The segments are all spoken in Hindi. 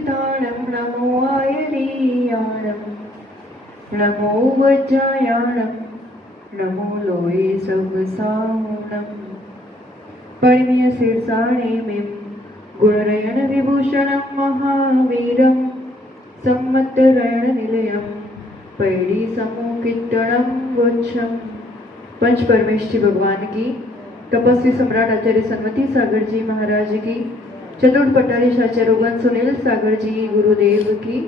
अधिष्ठानम नमो आयरीयाणम नमो वज्रायाणम नमो लोये सवसावणम परिणय शीर्षाणिमिं गुणरयण विभूषणं महावीरं सम्मतरयण निलयं पैड़ी समूकित्तणं वक्षम। पंच परमेश्वरी भगवान की, तपस्वी सम्राट आचार्य सन्मति सागर जी महाराज की, चतुर्थ पटारीश आचार्य रोगन सुनील सागर जी गुरुदेव की।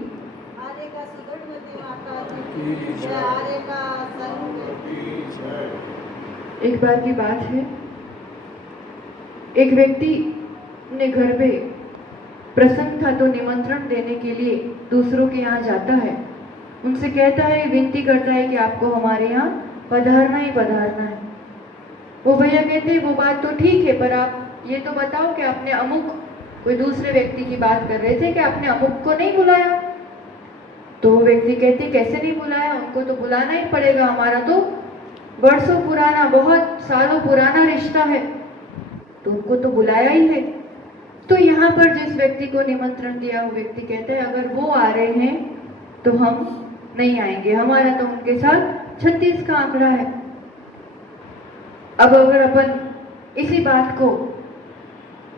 एक बार की बात है, एक व्यक्ति ने घर पे प्रसंग था तो निमंत्रण देने के लिए दूसरों के यहाँ जाता है। उनसे कहता है, विनती करता है कि आपको हमारे यहाँ पधारना ही पधारना है। वो भैया कहते हैं, वो बात तो ठीक है, पर आप ये तो बताओ कि आपने अमुक, कोई दूसरे व्यक्ति की बात कर रहे थे कि आपने अमुक को नहीं बुलाया। तो वो व्यक्ति कहते, कैसे नहीं बुलाया, उनको तो बुलाना ही पड़ेगा, हमारा तो वर्षों पुराना, बहुत सालों पुराना रिश्ता है, तो उनको तो बुलाया ही है। तो यहाँ पर जिस व्यक्ति को निमंत्रण दिया, वो व्यक्ति कहता है, अगर वो आ रहे हैं तो हम नहीं आएंगे, हमारा तो उनके साथ 36 का आंकड़ा है। अब अगर अपन इसी बात को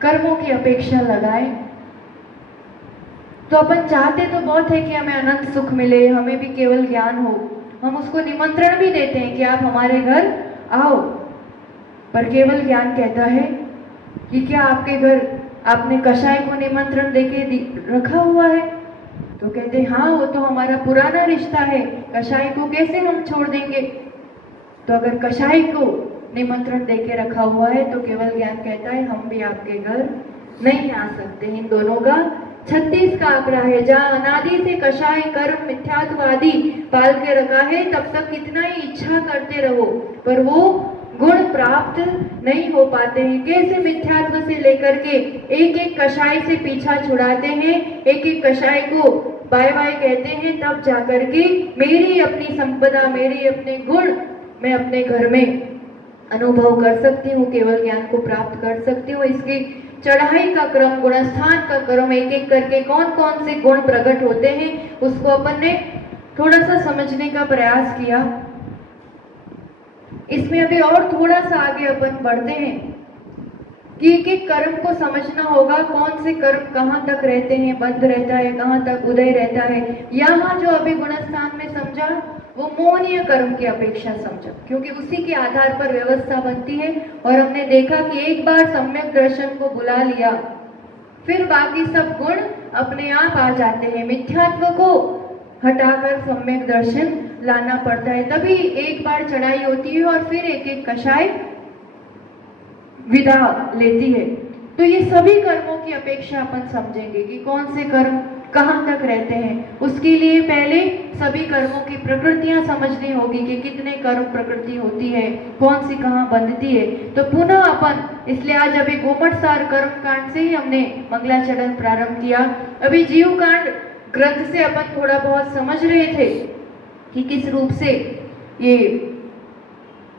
कर्मों की अपेक्षा लगाएं तो अपन चाहते तो बहुत है कि हमें अनंत सुख मिले, हमें भी केवल ज्ञान हो। हम उसको निमंत्रण भी देते हैं कि आप हमारे घर आओ, पर केवल ज्ञान कहता है कि क्या आपके घर आपने कषाय को निमंत्रण देके रखा हुआ है? तो कहते हाँ, वो तो हमारा पुराना रिश्ता है, कषाय को कैसे हम छोड़ देंगे। तो अगर कषाय को निमंत्रण देके रखा हुआ है तो केवल ज्ञान कहता है हम भी आपके घर नहीं आ सकते। इन दोनों का 36 का आंकड़ा है। जहाँ अनादि से कषाय कर्म मिथ्यात्वादी पाल के रखा है, तब तक कितना ही इच्छा करते रहो पर वो गुण प्राप्त नहीं हो पाते हैं। कैसे मिथ्यात्व से लेकर के एक एक कषाय से पीछा छुड़ाते हैं, एक एक कषाय को बाय बाय कहते हैं, तब जाकर के मेरी अपनी संपदा, मेरी अपने गुण मैं अपने घर में अनुभव कर सकती हूँ, केवल ज्ञान को प्राप्त कर सकती हूँ। इसकी चढ़ाई का क्रम, गुणस्थान का क्रम, एक एक करके कौन कौन से गुण प्रकट होते हैं उसको अपन ने थोड़ा सा समझने का प्रयास किया। इसमें अभी और थोड़ा सा आगे अपन बढ़ते हैं कि एक एक कर्म को समझना होगा, कौन से कर्म कहाँ तक रहते हैं, बंद रहता है, कहाँ तक उदय रहता है। यहाँ जो अभी गुणस्थान में समझा वो मोहनीय कर्म की अपेक्षा समझा, क्योंकि उसी के आधार पर व्यवस्था बनती है। और हमने देखा कि एक बार सम्यक दर्शन को बुला लिया, फिर बाकी सब गुण अपने आप आ जाते हैं। मिथ्यात्व को हटाकर सम्यक दर्शन लाना पड़ता है, तभी एक बार चढ़ाई होती है और फिर एक एक कषाय विदा लेती है। तो ये सभी कर्मों की अपेक्षा अपन समझेंगे कि कौन से कर्म कहाँ तक रहते हैं। उसके लिए पहले सभी कर्मों की प्रकृतियां समझनी होगी कि कितने कर्म प्रकृति होती है, कौन सी कहाँ बंधती है। तो पुनः अपन, इसलिए आज अभी गोमटसार कर्म कांड से ही हमने मंगलाचरण प्रारंभ किया। अभी जीव कांड ग्रंथ से अपन थोड़ा बहुत समझ रहे थे कि किस रूप से ये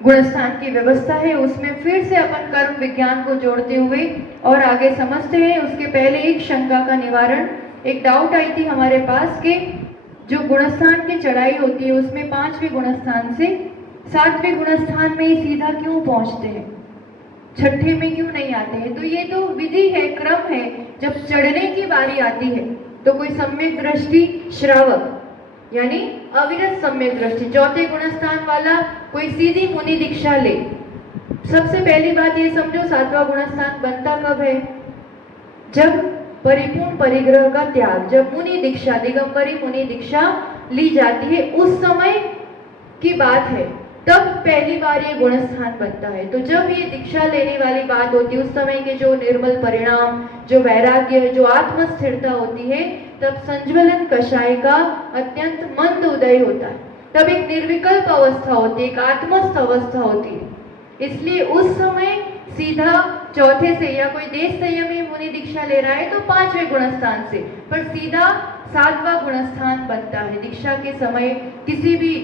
गुणस्थान की व्यवस्था है। उसमें फिर से अपन कर्म विज्ञान को जोड़ते हुए और आगे समझते हैं। उसके पहले एक शंका का निवारण, एक डाउट आई थी हमारे पास कि जो गुणस्थान की चढ़ाई होती है उसमें 5वें गुणस्थान से 7वें गुणस्थान में ही सीधा क्यों पहुंचते हैं, 6ठे में क्यों नहीं आते हैं। तो ये तो विधि है, क्रम है। जब चढ़ने की बारी आती है तो कोई सम्यक दृष्टि श्रावक यानी अविरत सम्यक दृष्टि 4थे गुणस्थान वाला कोई सीधी मुनि दीक्षा ले। सबसे पहली बात ये समझो, 7वां गुणस्थान बनता कब है? जब परिपूर्ण परिग्रह का त्याग, जब मुनि दीक्षा, दिगंबरी मुनि दीक्षा ली जाती है, उस समय की बात है, तब पहली बार ये गुणस्थान बनता है। तो जब ये दीक्षा लेने वाली बात होती है, उस समय के जो निर्मल परिणाम, जो वैराग्य, जो आत्मस्थिरता होती है, तब संज्वलन कषाय का अत्यंत मंद उदय होता है। तब एक निर्विकल्प अवस्था होती है, एक आत्मस्थ अवस्था होती है। इसलिए उस समय सीधा 4थे से, या कोई देश संयमी मुनि दीक्षा ले रहा है तो 5वें गुणस्थान से, पर सीधा 7वां गुणस्थान बनता है। दीक्षा के समय किसी भी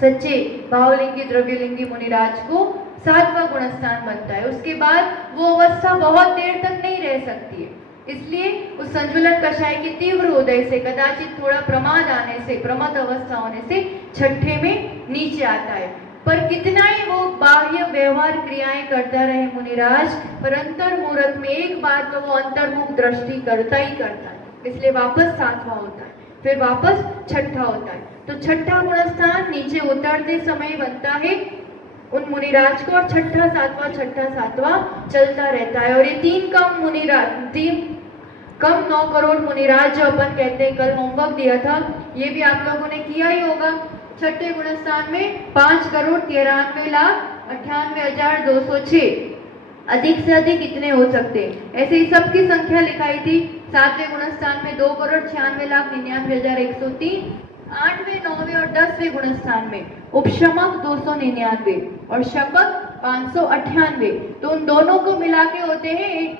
सच्चे भावलिंगी द्रव्यलिंगी मुनिराज को 7वां गुणस्थान बनता है। उसके बाद वो अवस्था बहुत देर तक नहीं रह सकती है। इसलिए उस संजुलन कषाय की तीव्र उदय से, कदाचित थोड़ा प्रमाद आने से, प्रमथ अवस्था होने से छठे में नीचे आता है। पर कितना ही वो बाह्य व्यवहार क्रियाएं करता रहे मुनिराज, पर अंतर्मुहूर्त में एक बार तो वो अंतर्मुख दृष्टि करता ही करता है, इसलिए वापस सातवां होता है, फिर वापस छठा होता है। तो छठा गुणस्थान नीचे उतरते समय बनता है उन मुनिराज को, और छठा सातवां चलता रहता है। और ये तीन कम 9 करोड़ मुनिराज जो अपन कहते हैं, कल होमवर्क दिया था, ये भी आप लोगों ने किया ही होगा। छठे गुणस्थान में 5,93,98,206, अधिक से अधिक इतने हो सकते हैं। ऐसे ही सबकी संख्या लिखाई थी। सातवें गुणस्थान में 2,96,99,103, 8वें, 9वें और 10वें गुणस्थान में उपशमक 299 और शपथ 598। तो उन दोनों को मिला के होते हैं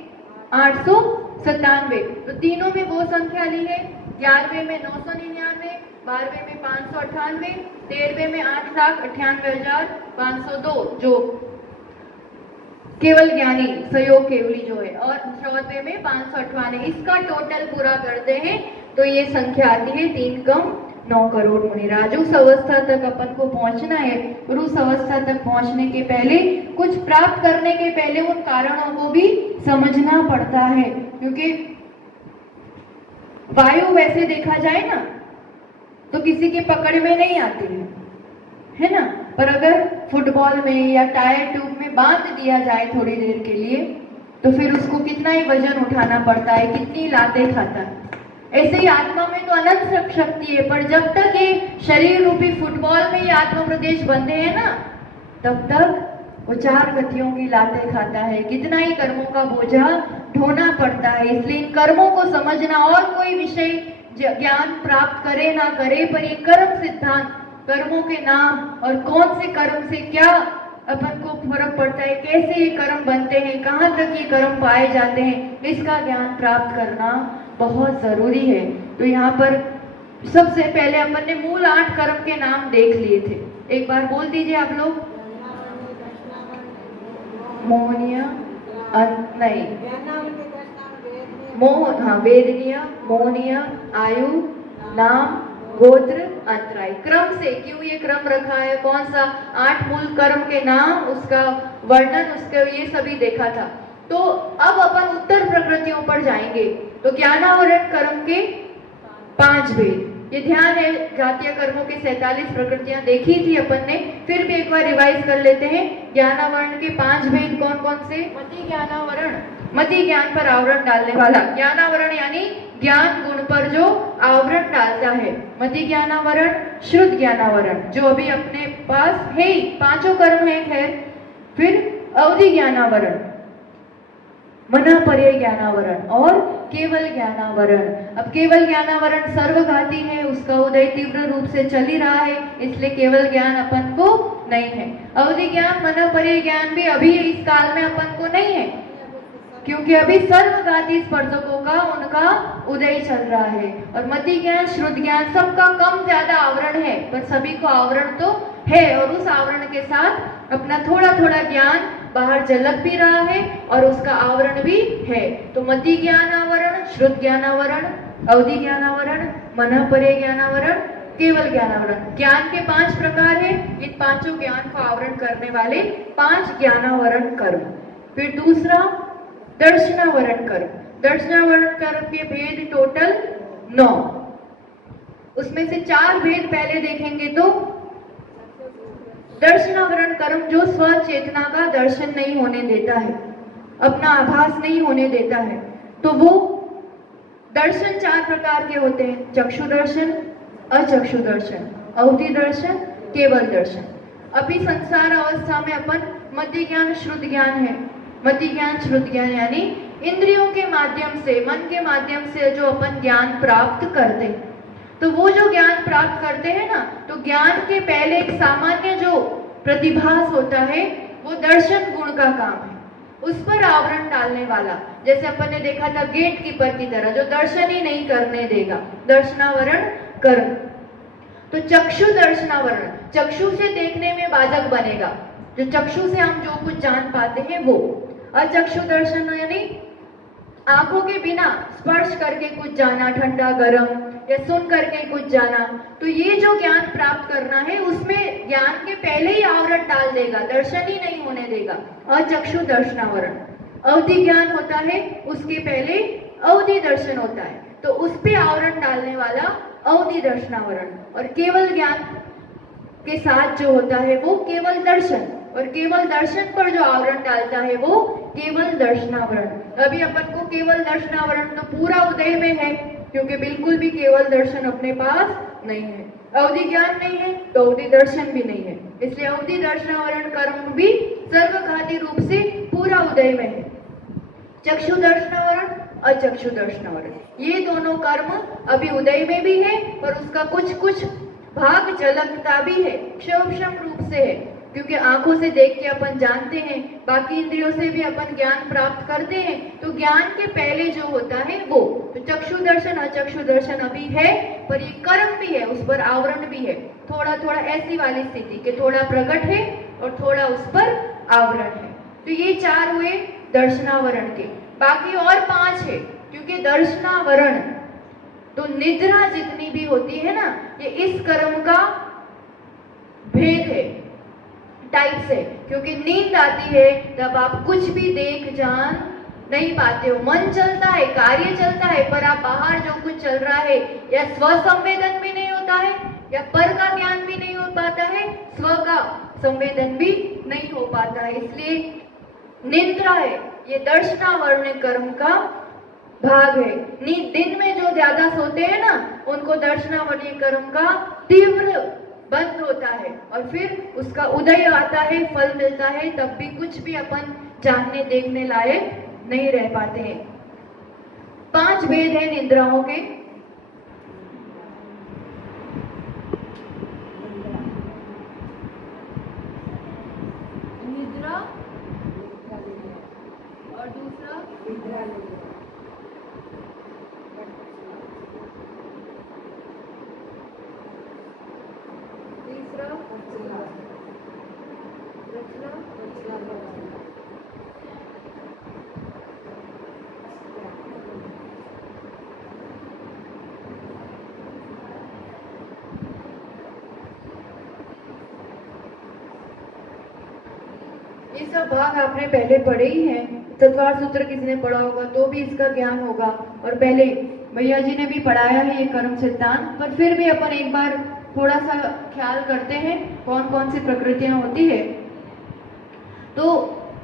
897। तो तीनों में वो संख्या ली है। 11वें में 999, 12वें में 598, 13वें में 8,98,502 जो केवल ज्ञानी सहयोग केवली जो है, और 14वें में 598। इसका टोटल पूरा करते हैं तो ये संख्या आती है 3 कम 9 करोड़ मुनिराज। उस अवस्था तक अपन को पहुंचना है, और उस अवस्था तक पहुंचने के पहले, कुछ प्राप्त करने के पहले उन कारणों को भी समझना पड़ता है। क्योंकि वायु वैसे देखा जाए ना तो किसी के पकड़ में नहीं आती है ना, पर अगर फुटबॉल में या टायर ट्यूब में बांध दिया जाए थोड़ी देर के लिए, तो फिर उसको कितना ही वजन उठाना पड़ता है, कितनी लातें खाता है। ऐसे ही आत्मा में तो अनंत शक्ति है, पर जब तक ये शरीर रूपी फुटबॉल में ये आत्म प्रदेश बंधे हैं ना, तब तक वो 4 गतियों की लातें खाता है, कितना ही कर्मों का बोझा ढोना पड़ता है। इसलिए इन कर्मों को समझना, और कोई विषय ज्ञान प्राप्त करे ना करे, पर ये कर्म सिद्धांत, कर्मों के नाम और कौन से कर्म से क्या अपन को फर्क पड़ता है, कैसे ये कर्म बनते हैं, कहाँ तक ये कर्म पाए जाते हैं, इसका ज्ञान प्राप्त करना बहुत जरूरी है। तो यहाँ पर सबसे पहले अपन ने मूल 8 कर्म के नाम देख लिए थे। एक बार बोल दीजिए आप लोग। मोहनीय, नहीं, वेदनीय, मोहनीय, आयु, नाम, गोत्र, अंतराय। क्रम से क्यों ये क्रम रखा है, कौन सा 8 मूल कर्म के नाम, उसका वर्णन, उसके ये सभी देखा था। तो अब अपन उत्तर प्रकृतियों पर जाएंगे। तो ज्ञानावरण कर्म के 5 भेद, ये ध्यान है। जातीय कर्मों के 47 प्रकृतियां देखी थी अपन ने, फिर भी एक बार रिवाइज कर लेते हैं। ज्ञानावरण के 5 भेद कौन कौन से? मति ज्ञानावरण, मति ज्ञान पर आवरण डालने वाला। ज्ञानावरण यानी ज्ञान गुण पर जो आवरण डालता है। मति ज्ञानावरण, श्रुत ज्ञानावरण जो अभी अपने पास है ही, 5 कर्म है खैर। फिर अवधि ज्ञानावरण, मना पर्याय ज्ञानावरण और केवल ज्ञानावरण। अब केवल ज्ञानावरण सर्वघाती है, उसका उदय तीव्र रूप से चल ही रहा है, इसलिए केवल ज्ञान अपन को नहीं है। अवधि ज्ञान, मना पर्याय ज्ञान भी अभी इस काल में अपन को नहीं है, क्योंकि अभी सर्वघाती स्पर्धकों का उनका उदय चल रहा है। और मति ज्ञान, श्रुत ज्ञान सबका कम ज्यादा आवरण है, पर सभी को आवरण तो है, और उस आवरण के साथ अपना थोड़ा थोड़ा ज्ञान बाहर झलक भी रहा है और उसका आवरण भी है। तो मति ज्ञान आवरण, श्रुत ज्ञान आवरण, अवधि ज्ञान आवरण, मन पर्याय ज्ञान आवरण, केवल ज्ञान आवरण। ज्ञान के 5 प्रकार है। इन 5 ज्ञान को आवरण करने वाले 5 ज्ञानावरण कर्म। फिर दूसरा दर्शनावरण कर्म। दर्शनावरण कर्म के भेद टोटल 9, उसमें से 4 भेद पहले देखेंगे। तो दर्शनावरण कर्म जो स्वचेतना का दर्शन नहीं होने देता है, अपना आभास नहीं होने देता है, तो वो दर्शन 4 प्रकार के होते हैं। चक्षु दर्शन, अचक्षु दर्शन, अवधि दर्शन, केवल दर्शन। अभी संसार अवस्था में अपन मति ज्ञान, श्रुत ज्ञान है। मति ज्ञान, श्रुत ज्ञान यानी इंद्रियों के माध्यम से, मन के माध्यम से जो अपन ज्ञान प्राप्त करते हैं। तो वो जो ज्ञान प्राप्त करते हैं ना, तो ज्ञान के पहले एक सामान्य जो प्रतिभास होता है, वो दर्शन गुण का काम है, उस पर आवरण डालने वाला। जैसे अपन ने देखा था गेट कीपर की तरह, जो दर्शन ही नहीं करने देगा, दर्शनावरण कर्म। तो चक्षु दर्शनावरण, चक्षु से देखने में बाधक बनेगा, जो चक्षु से हम जो कुछ जान पाते हैं वो। अचक्षु दर्शन यानी आंखों के बिना स्पर्श करके कुछ जाना, ठंडा गरम, या सुन करके कुछ जाना, तो ये जो ज्ञान प्राप्त करना है उसमें ज्ञान के पहले ही आवरण डाल देगा, दर्शन ही नहीं होने देगा। अचक्षु दर्शनावरण, अवधि ज्ञान होता है, उसके पहले अवधि दर्शन होता है, तो उस पे आवरण डालने वाला अवधि दर्शनावरण। और केवल ज्ञान के साथ जो होता है वो केवल दर्शन, और केवल दर्शन पर जो आवरण डालता है वो केवल दर्शनावरण। अभी अपन को केवल दर्शनावरण तो पूरा उदय में है, क्योंकि बिल्कुल भी केवल दर्शन अपने पास नहीं है। अवधि ज्ञान नहीं है तो अवधि दर्शन भी नहीं है, इसलिए अवधि दर्शनावरण कर्म भी सर्वघाती रूप से पूरा उदय में है। चक्षु दर्शनावरण, अचक्षु दर्शनावरण, ये दोनों कर्म अभी उदय में भी है, पर उसका कुछ कुछ भाग झलकता भी है, क्षम रूप से है, क्योंकि आंखों से देख के अपन जानते हैं, बाकी इंद्रियों से भी अपन ज्ञान प्राप्त करते हैं, तो ज्ञान के पहले जो होता है वो तो चक्षु दर्शन अचक्षु दर्शन अभी है, पर ये कर्म भी है, उस पर आवरण भी है, थोड़ा थोड़ा ऐसी वाली स्थिति के थोड़ा प्रकट है और थोड़ा उस पर आवरण है। तो ये 4 हुए दर्शनावरण के, बाकी और 5 है, क्योंकि दर्शनावरण तो निद्रा जितनी भी होती है ना, ये इस कर्म का भेद है, टाइप से, क्योंकि नींद आती है तब आप कुछ भी देख जान नहीं पाते हो, मन चलता है, कार्य चलता है, पर आप बाहर जो कुछ चल रहा है या स्व संवेदन भी नहीं होता है, या पर का ज्ञान भी नहीं हो पाता है, स्व का संवेदन भी नहीं हो पाता है, इसलिए निद्रा है, ये दर्शनावरण कर्म का भाग है। दिन में जो ज्यादा सोते हैं ना, उनको दर्शनावरण कर्म का तीव्र बंद होता है, और फिर उसका उदय आता है, फल मिलता है, तब भी कुछ भी अपन जानने देखने लायक नहीं रह पाते हैं। 5 भेद हैं निद्राओं के। निद्रा और दूसरा तीसरा ये सब भाग आपने पहले पढ़े ही हैं, तत्वार सूत्र किसी ने पढ़ा होगा तो भी इसका ज्ञान होगा, और पहले भैया जी ने भी पढ़ाया है ये कर्म सिद्धांत, पर फिर भी अपन एक बार थोड़ा सा ख्याल करते हैं कौन कौन सी प्रकृतियां होती है। तो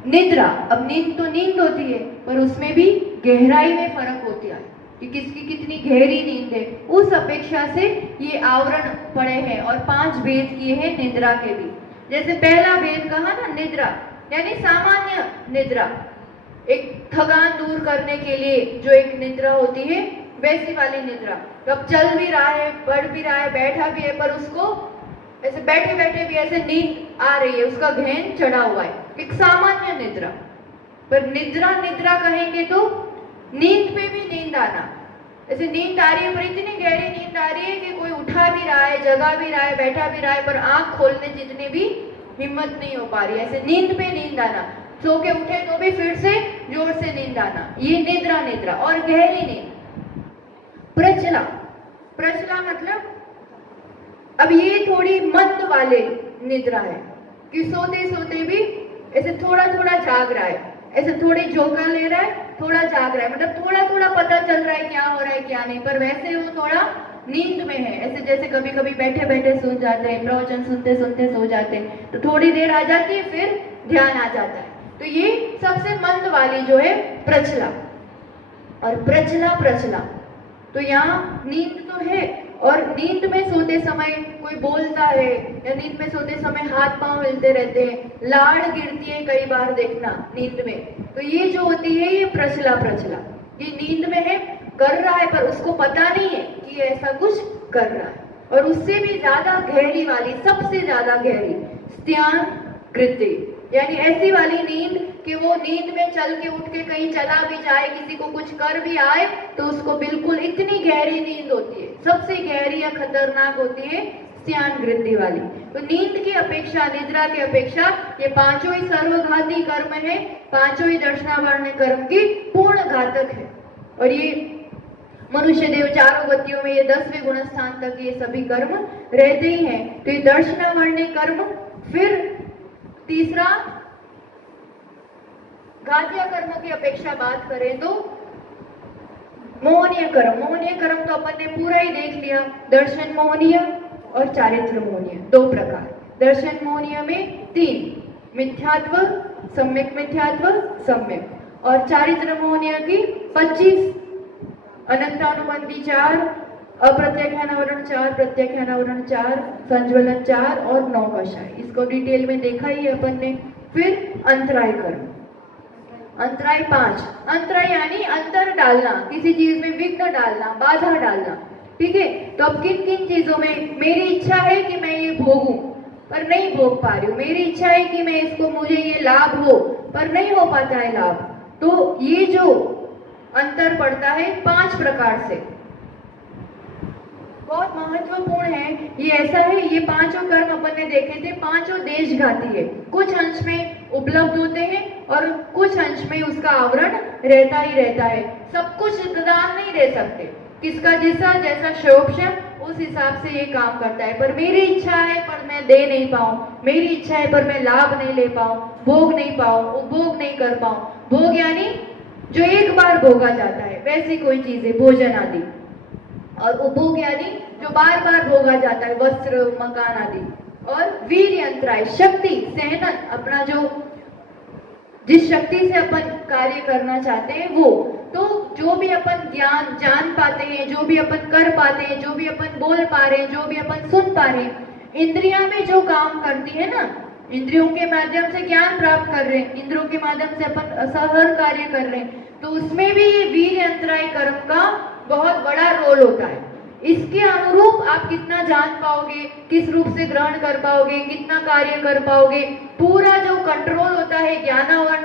निद्रा, अब नींद तो नींद होती है, पर उसमें भी गहराई में फर्क होता है कि किसकी कितनी गहरी नींद है, उस अपेक्षा से ये आवरण पड़े हैं, और 5 भेद किए हैं निद्रा के भी। जैसे पहला भेद कहा ना, निद्रा यानी सामान्य निद्रा, एक थकान दूर करने के लिए जो एक निद्रा होती है, वैसी वाली निद्रा। अब चल भी रहा है, बढ़ भी रहा है, बैठा भी है, पर उसको ऐसे बैठे बैठे भी ऐसे नींद आ रही है, उसका घेन चढ़ा हुआ है, एक सामान्य निद्रा। पर निद्रा निद्रा कहेंगे तो नींद पे भी नींद आना, ऐसे नींद आ रही है, पर इतनी गहरी नींद आ रही है कि कोई उठा भी रहा है, जगा भी रहा है, बैठा भी रहा है, पर आंख खोलने जितनी भी हिम्मत नहीं हो पा रही, ऐसे नींद पे नींद आना, सो के उठे तो भी फिर से जोर से नींद आना, ये निद्रा निद्रा। और गहरी नींद प्रचला, प्रचला मतलब अब ये थोड़ी मंद वाले निद्रा है, कि सोते सोते भी ऐसे थोड़ा थोड़ा जाग रहा है, ऐसे थोड़ी झोंका ले रहा है, थोड़ा जाग रहा है, मतलब थोड़ा थोड़ा पता चल रहा है क्या हो रहा है क्या नहीं, पर वैसे वो थोड़ा नींद में है, ऐसे जैसे कभी कभी बैठे बैठे सो जाते हैं, प्रवचन सुनते सुनते सो जाते हैं, तो थोड़ी देर आ जाती है, फिर ध्यान आ जाता है, तो ये सबसे मंद वाली जो है प्रचला। और प्रचला प्रचला तो यहाँ नींद तो है, और नींद में सोते समय कोई बोलता है, या नींद में सोते समय हाथ पांव हिलते रहते हैं, लाड़ गिरती है कई बार देखना नींद में, तो ये जो होती है ये प्रचला प्रचला, ये नींद में है, कर रहा है, पर उसको पता नहीं है कि ऐसा कुछ कर रहा है। और उससे भी ज्यादा गहरी वाली, सबसे ज्यादा गहरी स्त्यान कृत्य, यानी ऐसी वाली नींद कि वो नींद में चल के उठ के कहीं चला भी जाए, किसी को कुछ कर भी आए, तो उसको बिल्कुल इतनी गहरी नींद होती है, सबसे गहरी या खतरनाक होती है स्यान वृद्धि वाली। तो नींद की अपेक्षा, निद्रा की अपेक्षा ये पांचों ही सर्वघाती कर्म है, पांचों ही दर्शनावर्ण कर्म की पूर्ण घातक है। और ये मनुष्य देव चारों गतियों में ये 10वें गुण स्थान तक ये सभी कर्म रहते ही हैं। तो ये दर्शनावर्ण कर्म। फिर तीसरा घातीय कर्मों की अपेक्षा बात करें तो मोहनीय कर्म। मोहनीय कर्म तो अपन ने पूरा ही देख लिया, दर्शन मोहनीय और चारित्र मोहनीय, दो प्रकार। दर्शन मोहनीय में 3, मिथ्यात्व, सम्यक मिथ्यात्व, सम्यक, और चारित्र मोहनीय की 25, अनंतानुबंधी 4, अप्रत्याख्यानावरण 4, प्रत्याख्यानावरण 4, संज्वलन 4 और 9 कषाय। इसको डिटेल में देखा ही अपन ने। फिर अंतराय कर्म, अंतराय 5। अंतराय यानी अंतर डालना, किसी चीज में विघ्न डालना, बाधा डालना, ठीक है। तो अब किन किन चीजों में मेरी इच्छा है कि मैं ये भोगूं पर नहीं भोग पा रही हूँ, मेरी इच्छा है कि मैं इसको, मुझे ये लाभ हो पर नहीं हो पाता है लाभ। तो ये जो अंतर पड़ता है 5 प्रकार से, बहुत महत्वपूर्ण है। ये ऐसा है, ये पांचों कर्म अपन ने देखे थे, पांचों देशघाती है। कुछ अंश में उपलब्ध होते हैं और कुछ अंश में उसका आवरण रहता ही रहता है। सब कुछ प्रदान नहीं दे सकते, किसका जैसा शोभन उस हिसाब से ये काम करता है। पर मेरी इच्छा है पर मैं दे नहीं पाऊं, मेरी इच्छा है पर मैं लाभ नहीं ले पाऊं, भोग नहीं पाऊं, उपभोग नहीं कर पाऊं। भोग यानी जो एक बार भोगा जाता है वैसी कोई चीज है, भोजन आदि। और उपभोग यानी जो बार बार भोगा जाता है, वस्त्र, मकान आदि। और वीर्य अंतराय, शक्ति, सहनन, अपना जो जिस शक्ति से अपन कार्य करना चाहते हैं वो। तो जो भी अपन ज्ञान जान पाते हैं, जो भी अपन कर पाते हैं, जो भी अपन बोल पा रहे हैं, जो भी अपन सुन पा रहे हैं, इंद्रियां में जो काम करती है ना, इंद्रियों के माध्यम से ज्ञान प्राप्त कर रहे हैं, इंद्रियों के माध्यम से अपन हर कार्य कर रहे हैं, तो उसमें भी ये वीर्य अंतराय कर्म का बहुत बड़ा रोल होता है। इसके अनुरूप आप कितना जान पाओगे, किस रूप से ग्रहण कर पाओगे, कितना कार्य कर पाओगे, पूरा जो कंट्रोल होता है ज्ञानावरण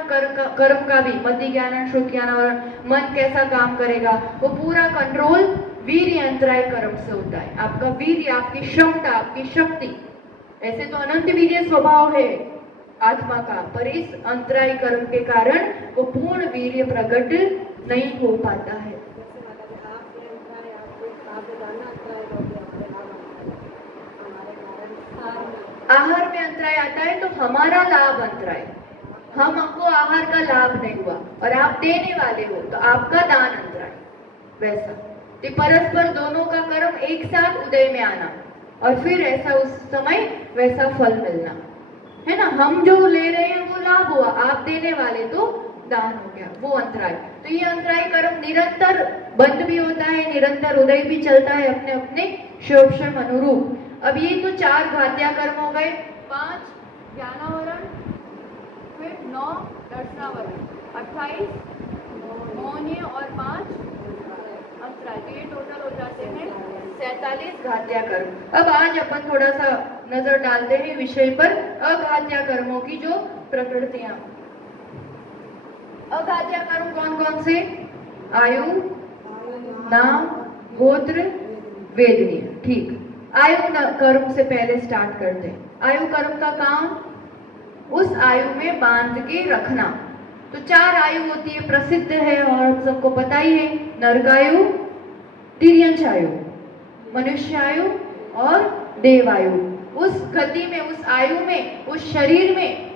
कर्म का भी, मति ज्ञान, श्रुत ज्ञानावरण, मन कैसा काम करेगा, वो पूरा कंट्रोल वीर्य अंतराय कर्म से होता है। आपका वीर्य, आपकी क्षमता, आपकी शक्ति, ऐसे तो अनंत वीर्य स्वभाव है आत्मा का, पर इस अंतराय कर्म के कारण वो पूर्ण वीर्य प्रकट नहीं हो पाता है। आहार में अंतराय आता है तो हमारा लाभ अंतराय, हमको आहार का लाभ नहीं हुआ और आप देने वाले हो तो आपका दान अंतराय। वैसा तो परस्पर दोनों का कर्म एक साथ उदय में आना और फिर ऐसा उस समय वैसा फल मिलना है ना। हम जो ले रहे हैं वो लाभ हुआ, आप देने वाले तो दान हो गया, वो अंतराय। तो ये अंतराय कर्म निरंतर बंद भी होता है, निरंतर उदय भी चलता है अपने अपने शोभन अनुरूप। अब ये तो 4 घात्या कर्म हो गए, 5 ज्ञानावरण, फिर 9 दर्शनावरण, 28 मौनीय और 5 अंतराय। तो ये टोटल हो जाते हैं 47 घात्या कर्म। अब आज अपन थोड़ा सा नजर डालते हैं विषय पर, अघात्या कर्मों की जो प्रकृतियां। अघात्या कर्म कौन कौन से? आयु, नाम, गोत्र, वेदनीय। ठीक, आयु कर्म से पहले स्टार्ट करते हैं। आयु कर्म का काम उस आयु में बांध के रखना। तो 4 आयु होती है, प्रसिद्ध है और सबको पता ही है, नरकायु, तिर्यंच आयु, मनुष्य आयु और देवायु। उस गति में, उस आयु में, उस शरीर में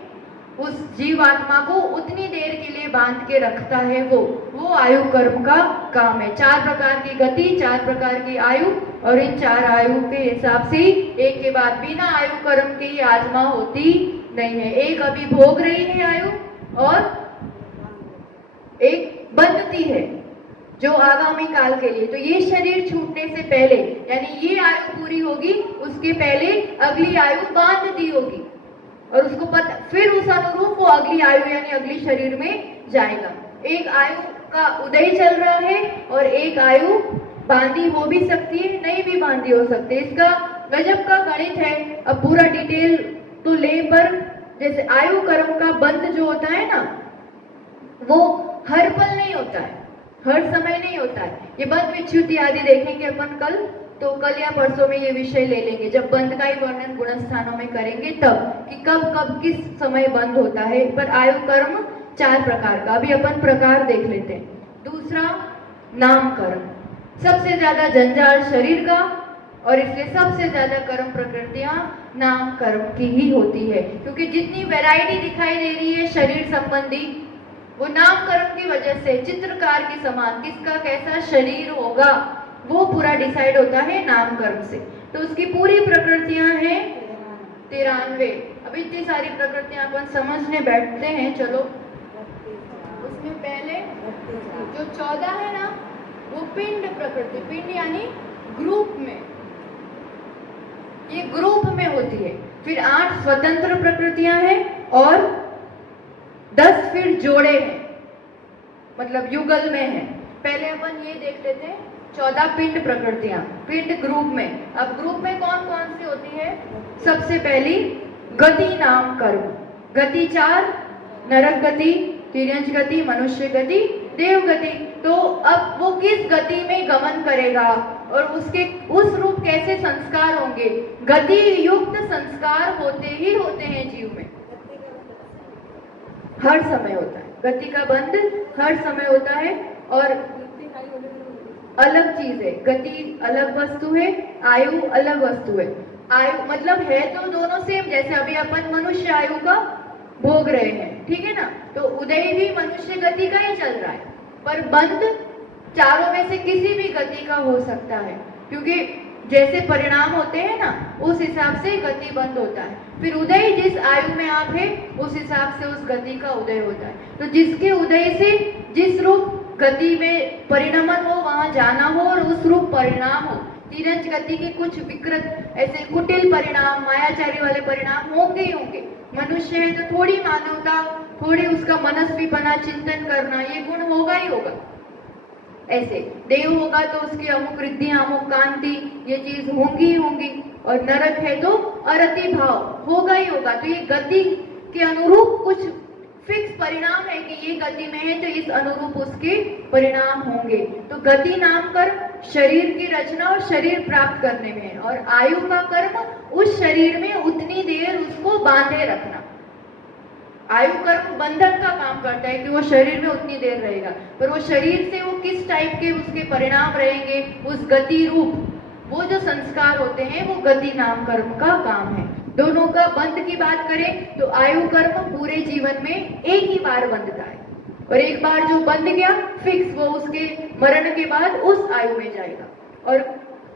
उस जीवात्मा को उतनी देर के लिए बांध के रखता है वो आयु कर्म का काम है। 4 प्रकार की गति, 4 प्रकार की आयु, और इन 4 आयु के हिसाब से एक के बाद बिना आयु कर्म के ही आत्मा होती नहीं है। एक अभी भोग रही है आयु और एक बंधती है जो आगामी काल के लिए। तो ये शरीर छूटने से पहले, यानी ये आयु पूरी होगी, उसके पहले अगली आयु बांध दी होगी और उसको पता, फिर उस अनुरूप वो अगली आयु यानी अगली शरीर में जाएगा। एक आयु का उदय चल रहा है और एक आयु बांधी हो भी सकती है, नहीं भी बांधी हो सकती है। इसका गजब का गणित है, अब पूरा डिटेल तो ले, पर जैसे आयु कर्म का बंध जो होता है ना, वो हर पल नहीं होता है, हर समय नहीं होता है। ये बंध विच्युति आदि देखेंगे अपन कल, तो कल या परसों में ये विषय ले लेंगे, जब बंध का ही वर्णन गुण स्थानों में करेंगे तब, कि कब कब किस समय बंध होता है। पर आयु कर्म 4 प्रकार का, अभी अपन प्रकार देख लेते हैं। दूसरा, नाम कर्म, सबसे ज्यादा जंजाल शरीर का, और इसलिए सबसे ज्यादा कर्म प्रकृतियां नाम कर्म की ही होती है, क्योंकि जितनी वैरायटी दिखाई दे रही है शरीर संबंधी, वो नाम कर्म की वजह से चित्रकार के समान किसका कैसा शरीर होगा वो पूरा डिसाइड होता है नाम कर्म से। तो उसकी पूरी प्रकृतियां हैं 93। अब इतनी सारी प्रकृतियां अपन समझने बैठते हैं, चलो। उसमें पहले जो 14 है ना, वो पिंड प्रकृति, पिंड यानी ग्रुप में, ये ग्रुप में होती है। फिर 8 स्वतंत्र प्रकृतियां हैं और 10 फिर जोड़े हैं, मतलब युगल में है। पहले अपन ये देख लेते हैं 14 पिंड प्रकृतियां, पिंड ग्रुप में। अब ग्रुप में कौन कौन सी होती है? सबसे पहली गति नाम कर्म, गति 4, नरक गति, तिर्यंच गति, मनुष्य गति, देव गति। तो अब वो किस गति में गमन करेगा और उसके उस रूप कैसे संस्कार होंगे? गति युक्त संस्कार होते ही होते हैं जीव में, हर समय होता है। गति का बंध हर समय होता है, और अलग चीज है, गति अलग वस्तु है, आयु अलग वस्तु है। आयु मतलब है तो दोनों सेम, जैसे अभी अपन मनुष्य आयु का भोग रहे हैं, ठीक है ना, तो उदय भी मनुष्य गति का ही चल रहा है, पर बंध चारों में से किसी भी गति का हो सकता है, क्योंकि जैसे परिणाम होते हैं ना उस हिसाब से गति बंद होता है। फिर उदय जिस आयु में आप है उस हिसाब से उस गति का उदय होता है। तो जिसके उदय से जिस रूप गति में परिणमन हो वहां जाना हो और उस रूप परिणाम हो। तिरंज गति के कुछ विकृत ऐसे कुटिल परिणाम, मायाचारी वाले परिणाम होंगे ही होंगे। मनुष्य है तो थोड़ी मानवता, थोड़ी उसका मनस्वीपना, चिंतन करना, ये गुण होगा ही होगा। ऐसे देव होगा तो उसकी अमुक रिद्धि, अमुक कांति, ये चीज होंगी ही होंगी। और नरक है तो अरति भाव होगा ही होगा। तो ये गति के अनुरूप कुछ फिक्स परिणाम है कि ये गति में है तो इस अनुरूप उसके परिणाम होंगे। तो गति नाम कर्म शरीर की रचना और शरीर प्राप्त करने में है, और आयु का कर्म उस शरीर में उतनी देर उसको बांधे रखना। आयु कर्म बंधन का काम करता है कि वो शरीर में उतनी देर रहेगा, पर वो शरीर से वो किस टाइप के उसके परिणाम रहेंगे, उस गति रूप वो जो संस्कार होते हैं वो गति नाम कर्म का काम है। दोनों का बंध की बात करें तो आयु कर्म पूरे जीवन में एक ही बार बंधता है, और एक बार जो बंध गया फिक्स, वो उसके मरण के बाद उस आयु में जाएगा। और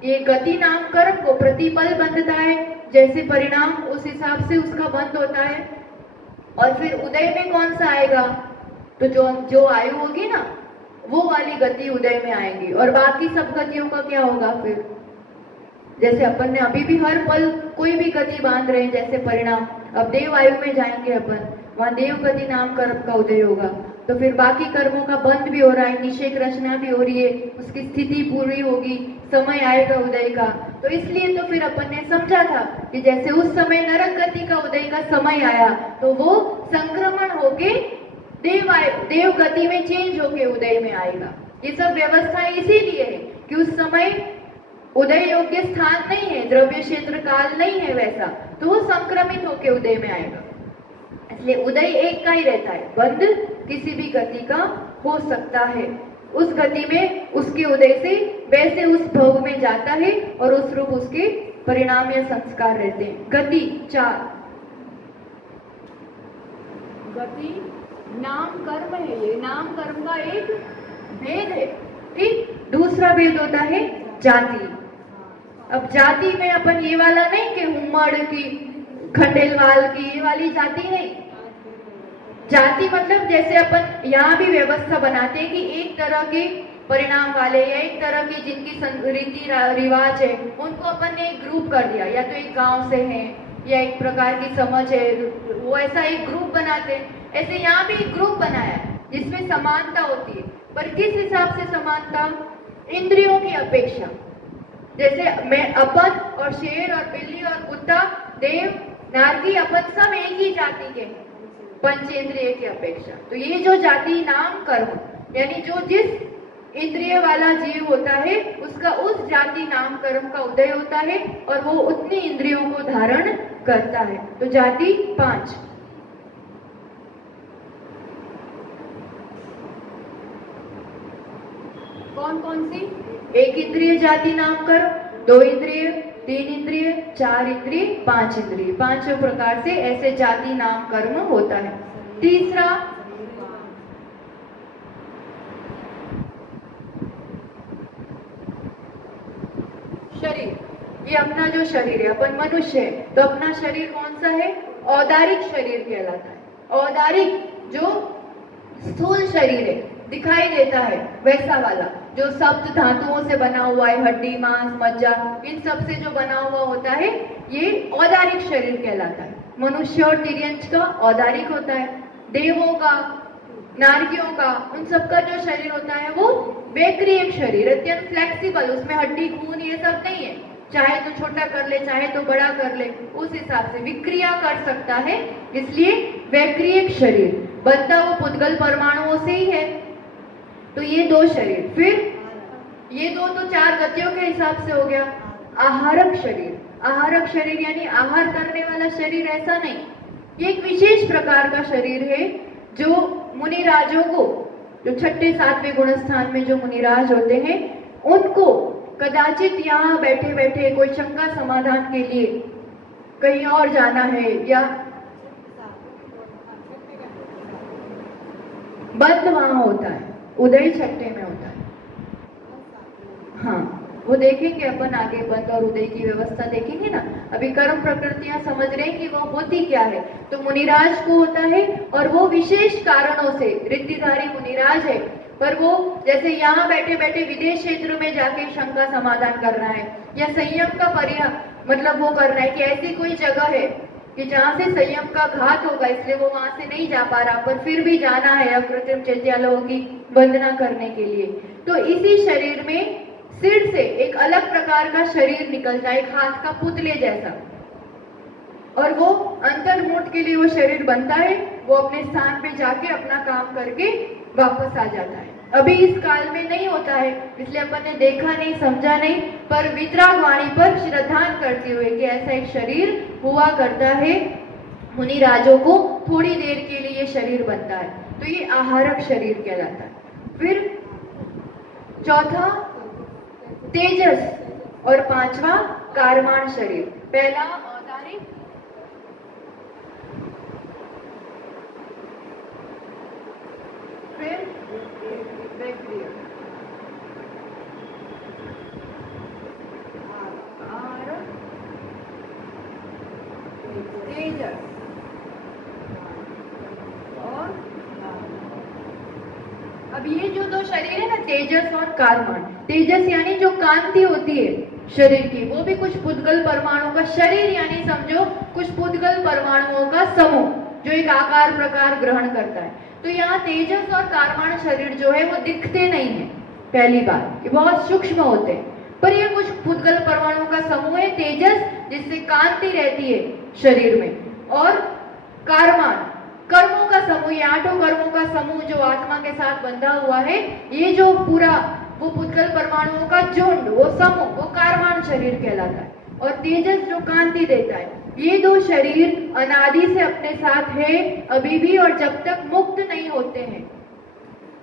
ये गति नाम कर्म को प्रतिपल बंधता है, जैसे परिणाम उस हिसाब से उसका बंध होता है। और फिर उदय में कौन सा आएगा? तो जो आयु होगी ना वो वाली गति उदय में आएगी, और बाकी सब गतियों का क्या होगा फिर? जैसे अपन ने अभी भी हर पल कोई भी गति बांध रहे हैं, जैसे परिणाम, अब देव आयु में जाएंगे अपन, वहां देव गति नाम कर्म का उदय होगा। तो फिर बाकी कर्मों का बंध भी हो रहा है, निषेक रचना भी हो रही है, उसकी स्थिति पूरी होगी, समय आएगा उदय का। तो इसलिए तो फिर अपन ने समझा था कि जैसे उस समय नरक गति का उदय का समय आया तो वो संक्रमण होके देव गति में चेंज होके उदय में आएगा। ये सब व्यवस्था इसीलिए है कि उस समय उदय योग्य स्थान नहीं है, द्रव्य क्षेत्र काल नहीं है वैसा, तो वो संक्रमित होके उदय में आएगा। इसलिए उदय एक का ही रहता है, बंध किसी भी गति का हो सकता है। उस गति में उसके उदय से वैसे उस भव में जाता है और उस रूप उसके परिणाम या संस्कार रहते हैं। गति 4, गति नाम कर्म है, ये नाम कर्म का एक भेद है। ठीक, दूसरा भेद होता है जाति। अब जाति में अपन ये वाला नहीं कि उम्मड़ की, खंडेलवाल की, ये वाली जाति नहीं। जाति मतलब जैसे अपन यहाँ भी व्यवस्था बनाते हैं कि एक तरह के परिणाम वाले या एक तरह की जिनकी रीति रिवाज है उनको अपन ने एक ग्रुप कर दिया, या तो एक गांव से है या एक प्रकार की समझ है, वो ऐसा एक ग्रुप बनाते हैं। ऐसे यहाँ भी एक ग्रुप बनाया है जिसमें समानता होती है, पर किस हिसाब से समानता? इंद्रियों की अपेक्षा। जैसे मैं अपन और शेर और बिल्ली और कुत्ता, देव, नारकी, अपन सब एक ही जाति के हैं पंचेंद्रिय की अपेक्षा। तो ये जो जाति नाम कर्म यानी जो जिस इंद्रिय वाला जीव होता है उसका उस जाति नाम कर्म का उदय होता है और वो उतनी इंद्रियों को धारण करता है। तो जाति 5। कौन कौन सी? 1 इंद्रिय जाति नाम कर्म, 2 इंद्रिय, 3 इंद्रिय, 4 इंद्रिय, 5 इंद्रिय। 5 प्रकार से ऐसे जाति नाम कर्म होता है। तीसरा शरीर। ये अपना जो शरीर है, अपन मनुष्य है तो अपना शरीर कौन सा है? औदारिक शरीर कहलाता है। औदारिक जो स्थूल शरीर है, दिखाई देता है वैसा वाला, जो सप्त धातुओं से बना हुआ है, हड्डी मांस मज्जा इन सब से जो बना हुआ होता है, ये औदारिक शरीर कहलाता है। मनुष्य और तिर्यंच का औदारिक होता है, देवों का, नारकियों का, उन सबका जो शरीर होता है वो वैक्रियक शरीर, अत्यंत फ्लेक्सिबल, उसमें हड्डी खून ये सब नहीं है, चाहे तो छोटा कर ले चाहे तो बड़ा कर ले, उस हिसाब से विक्रिया कर सकता है, इसलिए वैक्रियक शरीर। बनता वो पुद्गल परमाणुओं से ही है। तो ये 2 शरीर। फिर ये 2 तो 4 गतियों के हिसाब से हो गया। आहारक शरीर। आहारक शरीर यानी आहार करने वाला शरीर, ऐसा नहीं, ये एक विशेष प्रकार का शरीर है जो मुनिराजों को, जो 6ठे 7वें गुणस्थान में जो मुनिराज होते हैं, उनको कदाचित यहाँ बैठे बैठे कोई शंका समाधान के लिए कहीं और जाना है या बंद वहां होता है, उदय 6ठे में होता है। हाँ, वो देखेंगे अपन आगे, बंद और उदय की व्यवस्था देखेंगे ना। अभी कर्म प्रकृतियां समझ रहे हैं कि वो होती क्या है। तो मुनिराज को होता है और वो विशेष कारणों से रिद्धिधारी मुनिराज है, पर वो जैसे यहाँ बैठे बैठे विदेश क्षेत्र में जाके शंका समाधान कर रहा है या संयम का मतलब वो कर रहा है कि ऐसी कोई जगह है कि जहाँ से संयम का घात होगा, इसलिए वो वहां से नहीं जा पा रहा, पर फिर भी जाना है अकृत्रिम चैत्यालयों की वंदना करने के लिए। तो इसी शरीर में सिर से एक अलग प्रकार का शरीर निकलता है, एक हाथ का पुतले जैसा, और वो अंतर्मुठ के लिए वो शरीर बनता है। वो अपने स्थान पे जाके अपना काम करके वापस आ जाता है। अभी इस काल में नहीं होता है, इसलिए अपन ने देखा नहीं, समझा नहीं, पर वितराग वाणी पर श्रद्धान करते हुए कि ऐसा एक शरीर हुआ करता है, मुनिराजों को थोड़ी देर के लिए ये शरीर बनता है, तो ये आहारक शरीर कहलाता है। फिर चौथा तेजस और 5वां कारमान शरीर। पहला औदारिक, फिर वैक्रिय, तेजस और अब ये जो 2 शरीर है ना, तेजस और कारमान। तेजस यानी जो कांति होती है शरीर की, वो भी कुछ पुद्गल परमाणु का शरीर, यानी समझो कुछ पुद्गल परमाणुओं का समूह जो एक आकार प्रकार ग्रहण करता है। तो यहाँ तेजस और कारमान शरीर जो है वो दिखते नहीं है, पहली बात, ये बहुत सूक्ष्म होते हैं, पर ये कुछ पुद्गल परमाणुओं का समूह है। तेजस जिससे कांति रहती है शरीर में, और कारमान कर्मों का समूह, ये 8 कर्मों का समूह जो आत्मा के साथ बंधा हुआ है, ये जो पूरा वो पुद्गल परमाणुओं का झुंड, वो समूह, वो कारमान शरीर कहलाता है। और तेजस जो कांति देता है, ये 2 शरीर अनादि से अपने साथ है अभी भी, और जब तक मुक्त नहीं होते हैं,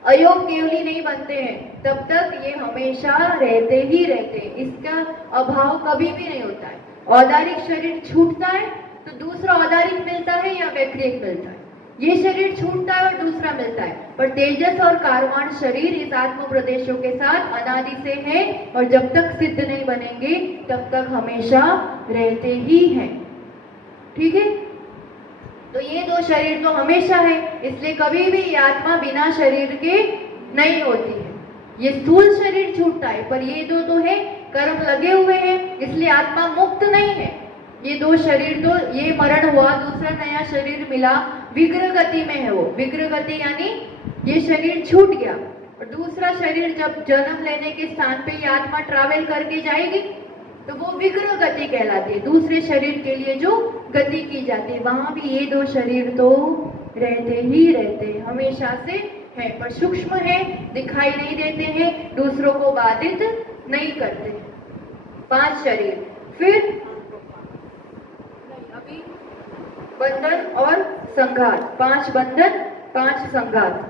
अयोग केवली नहीं बनते हैं, तब तक ये हमेशा रहते ही रहते हैं, इसका अभाव कभी भी नहीं होता है। औदारिक शरीर छूटता है तो दूसरा औदारिक मिलता है या वैक्रियक मिलता है, ये शरीर छूटता है और दूसरा मिलता है, पर तेजस और कारमान शरीर इस आत्म प्रदेशों के साथ अनादि से है, और जब तक सिद्ध नहीं बनेंगे तब तक हमेशा रहते ही हैं। ठीक है, तो ये 2 शरीर तो हमेशा है, इसलिए कभी भी ये आत्मा बिना शरीर के नहीं होती है। ये स्थूल शरीर छूटता है, पर ये 2 तो है, कर्म लगे हुए हैं, इसलिए आत्मा मुक्त नहीं है। ये 2 शरीर तो, ये मरण हुआ, दूसरा नया शरीर मिला, विग्रह गति में है वो। विग्रह गति यानी ये शरीर छूट गया, और दूसरा शरीर जब जन्म लेने के स्थान पे ये आत्मा ट्रैवल करके जाएगी तो वो विग्रह गति कहलाती है। दूसरे शरीर के लिए जो गति की जाती है, वहां भी ये 2 शरीर तो रहते ही रहते, हमेशा से है, पर सूक्ष्म है, दिखाई नहीं देते हैं, दूसरों को बाधित नहीं करते। 5 शरीर। फिर अभी बंधन और संघात। 5 बंधन, 5 संघात।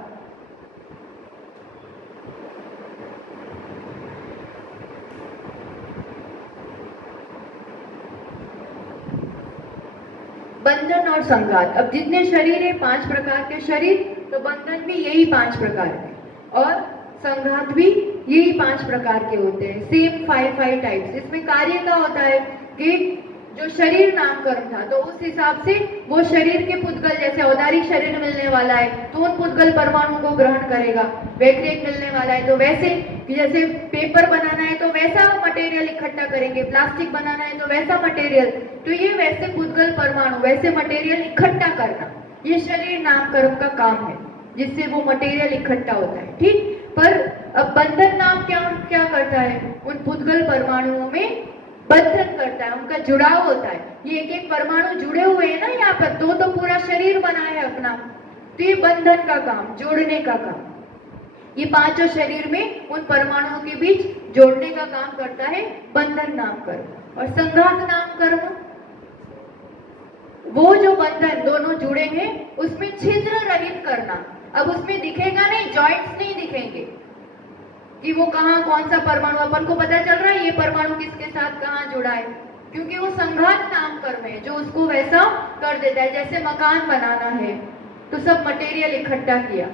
बंधन और संघात। अब जितने शरीर है 5 प्रकार के शरीर, तो बंधन भी यही 5 प्रकार के और संघात भी यही 5 प्रकार के होते हैं। Same 5 types. इसमें कार्य क्या होता है कि जो शरीर नामकरण था तो उस हिसाब से वो शरीर के पुद्गल, जैसे औदारिक शरीर मिलने वाला है तो उन पुद्गल परमाणु को ग्रहण करेगा। वैक्रिक मिलने वाला है तो वैसे कि जैसे पेपर बनाना है तो वैसा मटेरियल इकट्ठा करेंगे, प्लास्टिक बनाना है तो वैसा मटेरियल, तो ये वैसे पुद्गल परमाणु, वैसे मटेरियल इकट्ठा करना, ये शरीर नामकरण का काम है, जिससे वो मटेरियल इकट्ठा होता है। ठीक। पर अब बंधन नाम क्या करता है, उन पुद्गल परमाणुओं में बंधन करता है, उनका जुड़ाव होता है। ये एक एक परमाणु जुड़े हुए हैं ना यहाँ पर, तो पूरा शरीर बना है अपना, तो ये बंधन का काम, जोड़ने का काम, ये 5 शरीर में उन परमाणुओं के बीच जोड़ने का काम करता है बंधन नाम कर्म। और संघात नाम कर्म, वो जो बंधन दोनों जुड़े हैं उसमें छिद्र रहित करना। अब उसमें दिखेगा नहीं, जॉइंट्स नहीं दिखेंगे कि वो कहाँ कौन सा परमाणु, अपन को पता चल रहा है ये परमाणु किसके साथ कहाँ जुड़ा है, क्योंकि वो संघात नाम कर्म है जो उसको वैसा कर देता है। जैसे मकान बनाना है तो सब मटेरियल इकट्ठा किया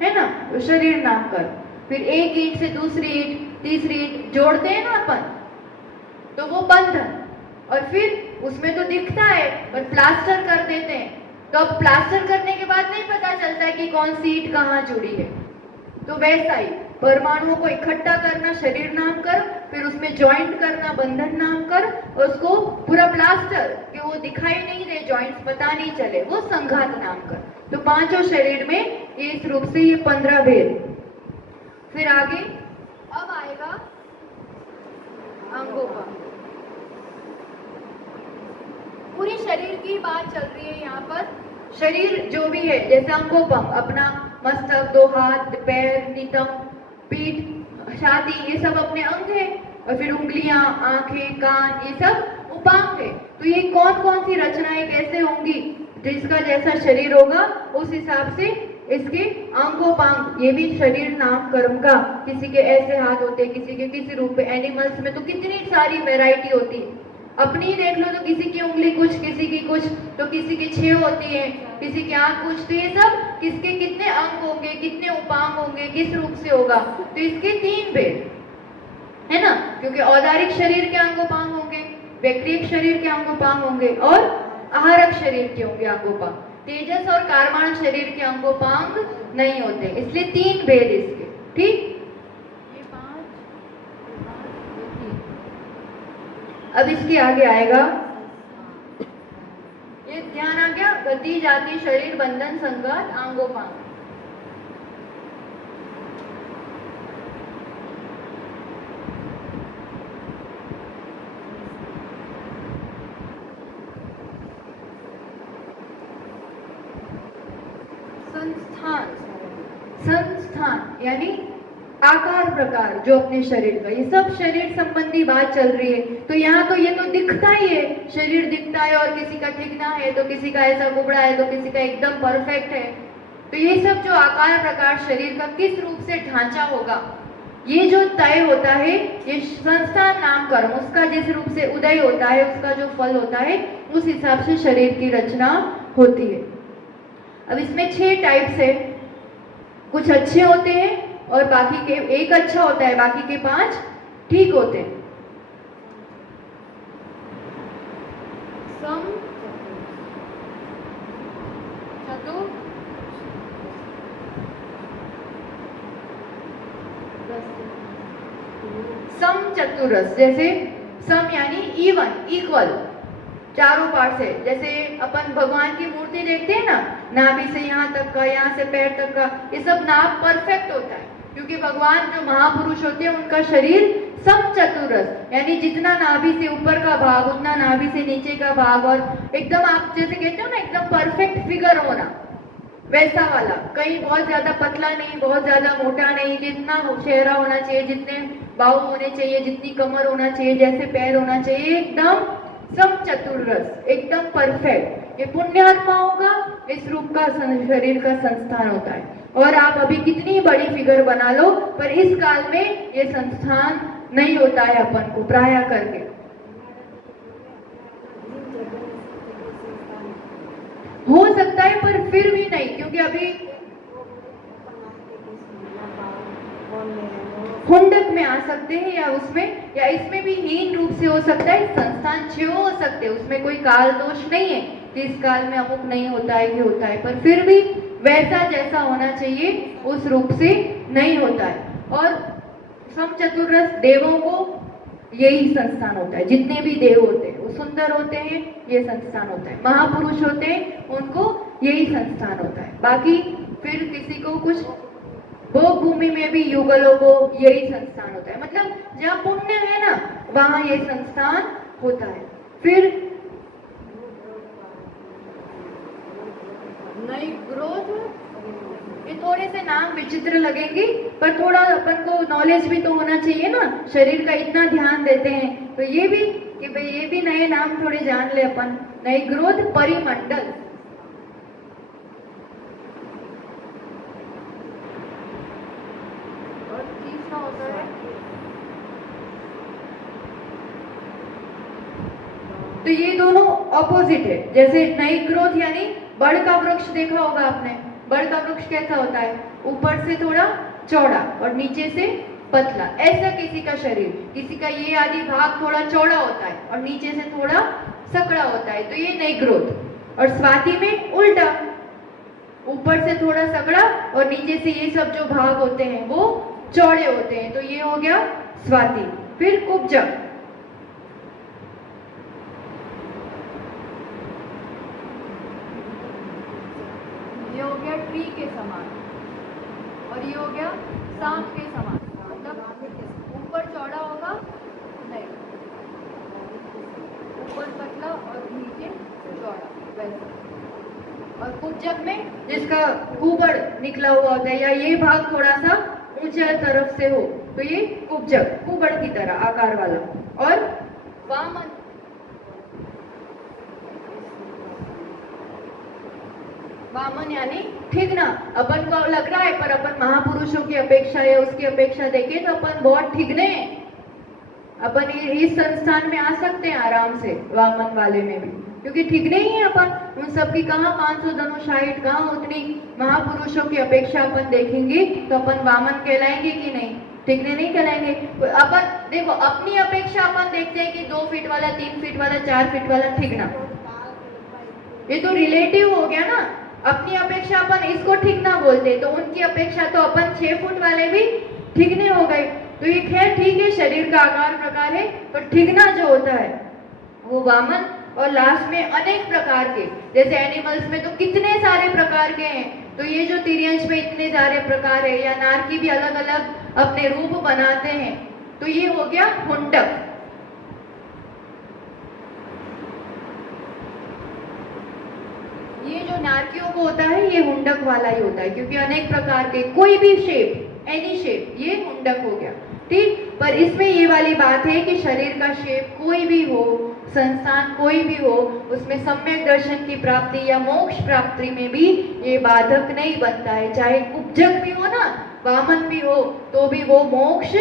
है ना, तो शरीर नाम कर्म। फिर एक ईंट से दूसरी ईंट, तीसरी ईंट जोड़ते हैं ना अपन, तो वो बंधन। और फिर उसमें तो दिखता है, पर प्लास्टर कर देते हैं तो अब प्लास्टर करने के बाद नहीं पता चलता है कि कौन सी ईंट कहाँ जुड़ी है। तो वैसा ही परमाणुओं को इकट्ठा करना शरीर नाम कर, फिर उसमें ज्वाइंट करना बंधन नाम कर, और उसको पूरा प्लास्टर कि वो दिखाई नहीं दे, जॉइंट्स पता नहीं चले, वो संघात नाम कर। तो 5 शरीर में इस रूप से ये 15 भेद। फिर आगे अब आएगा अंगोपंग। पूरी शरीर की बात चल रही है यहाँ पर। शरीर जो भी है, जैसे अंगोपंग अपना मस्तक, 2 हाथ, पैर, नितंब, पीठ, छाती, ये सब अपने अंग है। और फिर उंगलियां, आंखें, कान, ये सब उपांग है। तो ये कौन कौन सी रचनाएं कैसे होंगी, जिसका जैसा शरीर होगा उस हिसाब से इसके अंगोपांग, ये भी शरीर नाम कर्म का। किसी के ऐसे हाथ होते हैं, किसी के किसी रूप में। एनिमल्स में तो कितनी सारी वैरायटी होती है, अपनी ही देख लो तो किसी की उंगली कुछ, किसी की कुछ, तो किसी की 6 होती है, किसी की आंख कुछ। तो ये सब किसके कितने अंग होंगे, कितने उपांग होंगे, किस रूप से होगा, तो इसके 3 भेद है ना, क्योंकि औदारिक शरीर के अंगोपांग होंगे, वैक्रिक शरीर के अंगोपांग होंगे और आहारक शरीर के होंगे अंगोपांग। तेजस और कारमान शरीर के अंगोपांग नहीं होते, इसलिए 3 भेद इसके। ठीक। अब इसके आगे आएगा, ये ध्यान आ गया, गति, जाति, शरीर, बंधन, संघात, अंगोपांग। संस्थान यानी आकार प्रकार जो अपने शरीर का, ये सब शरीर संबंधी बात चल रही है। तो यहाँ तो ये तो दिखता ही है, शरीर दिखता है, और किसी का ठिकना है तो किसी का ऐसा कुबड़ा है तो किसी का एकदम परफेक्ट है। तो ये सब जो आकार प्रकार शरीर का किस रूप से ढांचा होगा, ये जो तय होता है, ये संस्थान नाम कर्म, उसका जिस रूप से उदय होता है, उसका जो फल होता है, उस हिसाब से शरीर की रचना होती है। अब इसमें 6 टाइप्स है, कुछ अच्छे होते हैं और बाकी के, एक अच्छा होता है, बाकी के 5 ठीक होते हैं। सम, चतुर, सम चतुरस, जैसे सम यानी इवन, इक्वल, चारों पार्ट से। जैसे अपन भगवान की मूर्ति देखते हैं ना, नाभि से यहाँ तक का, यहाँ से पैर तक का, ये सब नाभ परफेक्ट होता है, क्योंकि भगवान जो महापुरुष होते हैं उनका शरीर समचतुरस, यानी जितना नाभि से ऊपर का भाग उतना नाभि से नीचे का भाग, और एकदम आप जैसे कहते हो ना एकदम परफेक्ट फिगर होना, वैसा वाला, कहीं बहुत ज्यादा पतला नहीं, बहुत ज्यादा मोटा नहीं, जितना चेहरा होना चाहिए, जितने बाहु होने चाहिए, जितनी कमर होना चाहिए, जैसे पैर होना चाहिए, एकदम समचतुर्रस, एकदम परफेक्ट। ये पुण्यात्माओं का इस रूप का शरीर का संस्थान होता है। और आप अभी कितनी बड़ी फिगर बना लो, पर इस काल में ये संस्थान नहीं होता है अपन को प्राय करके। हो सकता है पर फिर भी नहीं, क्योंकि अभी हुंडक में आ सकते हैं, या उसमें या इसमें भी हीन रूप से हो सकता है, संस्थान 6 हो सकते हैं, उसमें कोई काल दोष नहीं है कि इस काल में अमुक नहीं होता है कि होता है, पर फिर भी वैसा जैसा होना चाहिए उस रूप से नहीं होता है। और समचतुर्रस देवों को यही संस्थान होता है, जितने भी देव होते हैं वो सुंदर होते हैं, ये संस्थान होता है। महापुरुष होते हैं उनको यही संस्थान होता है। बाकी फिर किसी को कुछ भोग भूमि में भी युगलों को यही संस्थान होता है, मतलब जहाँ पुण्य है ना वहां ये संस्थान होता है। फिर नई ग्रोथ, ये थोड़े से नाम विचित्र लगेंगे, पर थोड़ा अपन को नॉलेज भी तो होना चाहिए ना, शरीर का इतना ध्यान देते हैं तो ये भी कि भाई ये भी नए नाम थोड़े जान ले अपन। नई ग्रोथ, परिमंडल, और तीसरा होता है, तो ये दोनों ऑपोजिट है। जैसे नई ग्रोथ यानी बड़ का वृक्ष देखा होगा आपने, बड़ का वृक्ष कैसा होता है, ऊपर से थोड़ा चौड़ा और नीचे से पतला, ऐसा किसी का शरीर, किसी का ये आदि भाग थोड़ा चौड़ा होता है और नीचे से थोड़ा सकड़ा होता है, तो ये नई ग्रोथ। और स्वाति में उल्टा, ऊपर से थोड़ा सकड़ा और नीचे से ये सब जो भाग होते हैं वो चौड़े होते हैं, तो ये हो गया स्वाति। फिर कुब्जक, ये हो गया ट्री के समान, और ये हो गया सांप के समान, मतलब ऊपर चौड़ा होगा, नहीं ऊपर पतला और नीचे चौड़ा वैसा। और कुब्जक में जिसका कुबड़ निकला हुआ होता है या ये भाग थोड़ा सा ऊंचा तरफ से हो, तो ये कुब्जक, कुबड़ की तरह आकार वाला। और वामन, वामन यानी ठिगना, अपन को लग रहा है पर अपन महापुरुषों की अपेक्षा या उसकी अपेक्षा देखें तो अपन बहुत ठिगने हैं, अपन इस संस्थान में आ सकते हैं आराम से, वामन वाले में भी, क्योंकि ठिगने ही है अपन। उन सब की कहाँ 500 धनुष हाइट, कहाँ उतनी महापुरुषों की अपेक्षा अपन देखेंगे तो अपन वामन कहलाएंगे कि नहीं, ठिगने नहीं कहलाएंगे। अपन देखो अपनी अपेक्षा अपन देखते हैं कि 2 फीट वाला, 3 फीट वाला, 4 फीट वाला ठिगना, ये तो रिलेटिव हो गया ना। अपनी अपेक्षा अपन इसको ठिगना बोलते, तो उनकी अपेक्षा तो अपन 6 फुट वाले भी ठिगने हो गए। तो ये खैर ठीक है, शरीर का आकार प्रकार है, पर ठिगना जो होता है वो वामन। और लास्ट में अनेक प्रकार के, जैसे एनिमल्स में तो कितने सारे प्रकार के हैं, तो ये जो तिर्यंश में इतने सारे प्रकार है, या नारकी भी अलग अलग अपने रूप बनाते हैं, तो ये हो गया हुंडक। ये जो नारकियों को होता है ये हुंडक वाला ही होता है, क्योंकि अनेक प्रकार के, कोई भी शेप, एनी शेप, ये हुंडक हो गया, ठीक। पर इसमें ये वाली बात है कि शरीर का शेप कोई भी हो, संस्थान कोई भी हो, उसमें सम्यक दर्शन की प्राप्ति या मोक्ष प्राप्ति में भी ये बाधक नहीं बनता है। चाहे कुब्जक भी हो ना, वामन भी हो, तो भी वो मोक्ष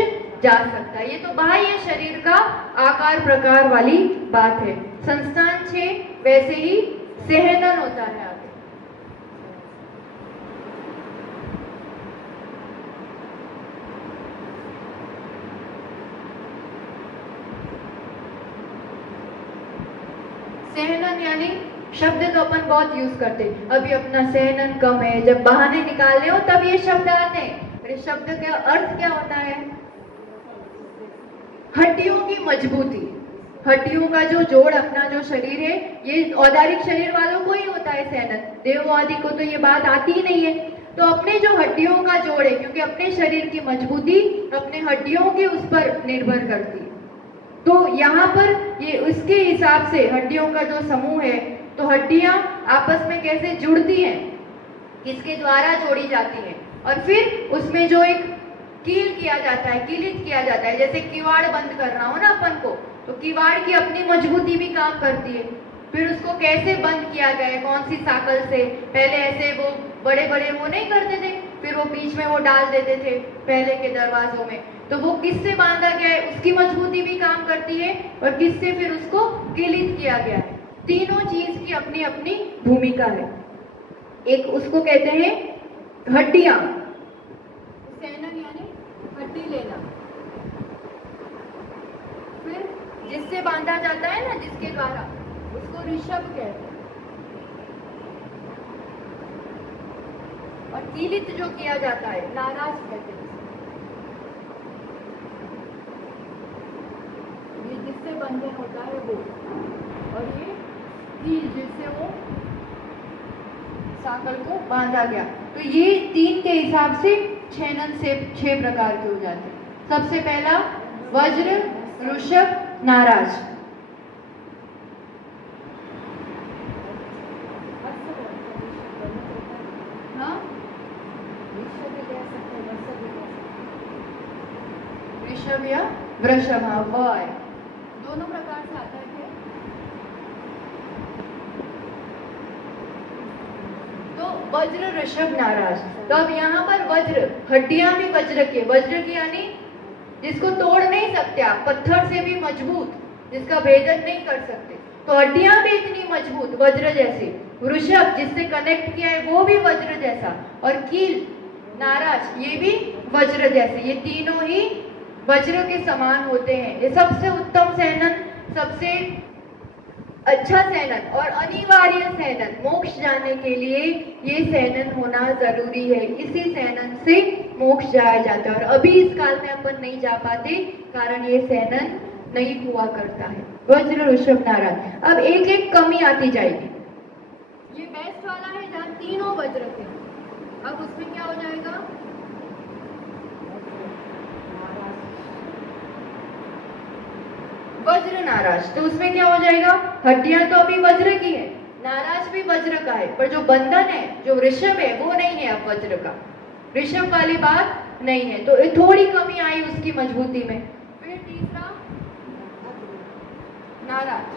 जा सकता है। ये तो बाह्य शरीर का आकार प्रकार वाली बात है। संस्थान 6 वैसे ही सहनन होता है आगे। सहनन यानी शब्द तो अपन बहुत यूज करते हैं, अभी अपना सहनन कम है, जब बहाने निकालने हो तब ये शब्द आते हैं। अरे शब्द का अर्थ क्या होता है, हड्डियों की मजबूती, हड्डियों का जो जोड़, अपना जो शरीर है, ये औदारिक शरीर वालों को ही होता है सहनन, देव आदि को तो ये बात आती ही नहीं है। तो अपने जो हड्डियों का जोड़ है, क्योंकि अपने शरीर की मजबूती अपने हड्डियों के उस पर निर्भर करती है, तो यहाँ पर ये उसके हिसाब से हड्डियों का जो समूह है, तो हड्डियां आपस में कैसे जुड़ती हैं, इसके द्वारा जोड़ी जाती है। और फिर उसमें जो एक कील किया जाता है, कीलित किया जाता है, जैसे किवाड़ बंद करना हो ना अपन को, तो किवाड़ की अपनी मजबूती भी काम करती है। फिर उसको कैसे बंद किया गया है, कौन सी साकल से, पहले ऐसे वो बड़े बड़े वो नहीं करते थे, फिर वो बीच में वो डाल देते थे पहले के दरवाजों में, तो वो किससे बांधा गया है, उसकी मजबूती भी काम करती है, और किससे फिर उसको कीलित किया गया है। तीनों चीज की अपनी अपनी भूमिका है। एक उसको कहते हैं हड्डियां, सैनन यानी हड्डी लेना। फिर जिससे बांधा जाता है ना, जिसके द्वारा, उसको ऋषभ कहते हैं। और कीलित जो किया जाता है, नाराज कहते हैं। ये जिससे बंधन होता है वो, और ये कील जिससे वो साकल को बांधा गया। तो ये तीन के हिसाब से छेनन से 6 प्रकार के हो जाते हैं। सबसे पहला वज्र, ऋषभ, नाराज। हाँ, ऋषभ या वृषभ, हाँ वह है, दोनों प्रकार से आता है। तो वज्र, ऋषभ, नाराज। तो अब यहाँ पर वज्र, हड्डियां भी वज्र की, वज्र की यानी जिसको तोड़ नहीं सकते आप, पत्थर से भी मजबूत, जिसका भेदन नहीं कर सकते, तो हड्डियां भी इतनी मजबूत वज्र जैसी। वृषभ जिससे कनेक्ट किया है वो भी वज्र जैसा, और कील, नाराज, ये भी वज्र जैसे। ये तीनों ही वज्र के समान होते हैं। ये सबसे उत्तम सैनन, सबसे अच्छा सैनन और अनिवार्य सैनन, मोक्ष जाने के लिए ये सैनन होना जरूरी है। इसी सैनन से मोक्ष जाया जाता है, और अभी इस काल में अपन नहीं जा पाते, कारण ये सैनन नहीं हुआ करता है। वज्र, ऋषभ, नाराज। अब एक एक कमी आती जाएगी। ये बेस्ट वाला है जहाँ तीनों वज्र थे। अब उसमें क्या हो जाएगा, वज्र, नाराज। तो उसमें क्या हो जाएगा, हड्डियां तो अभी वज्र की है, नाराज भी वज्र का है, पर जो बंधन है, जो ऋषभ है, वो नहीं है अब वज्र का, ऋषभ वाली बात नहीं है। तो थोड़ी कमी आई उसकी मजबूती में। फिर तीसरा नाराज,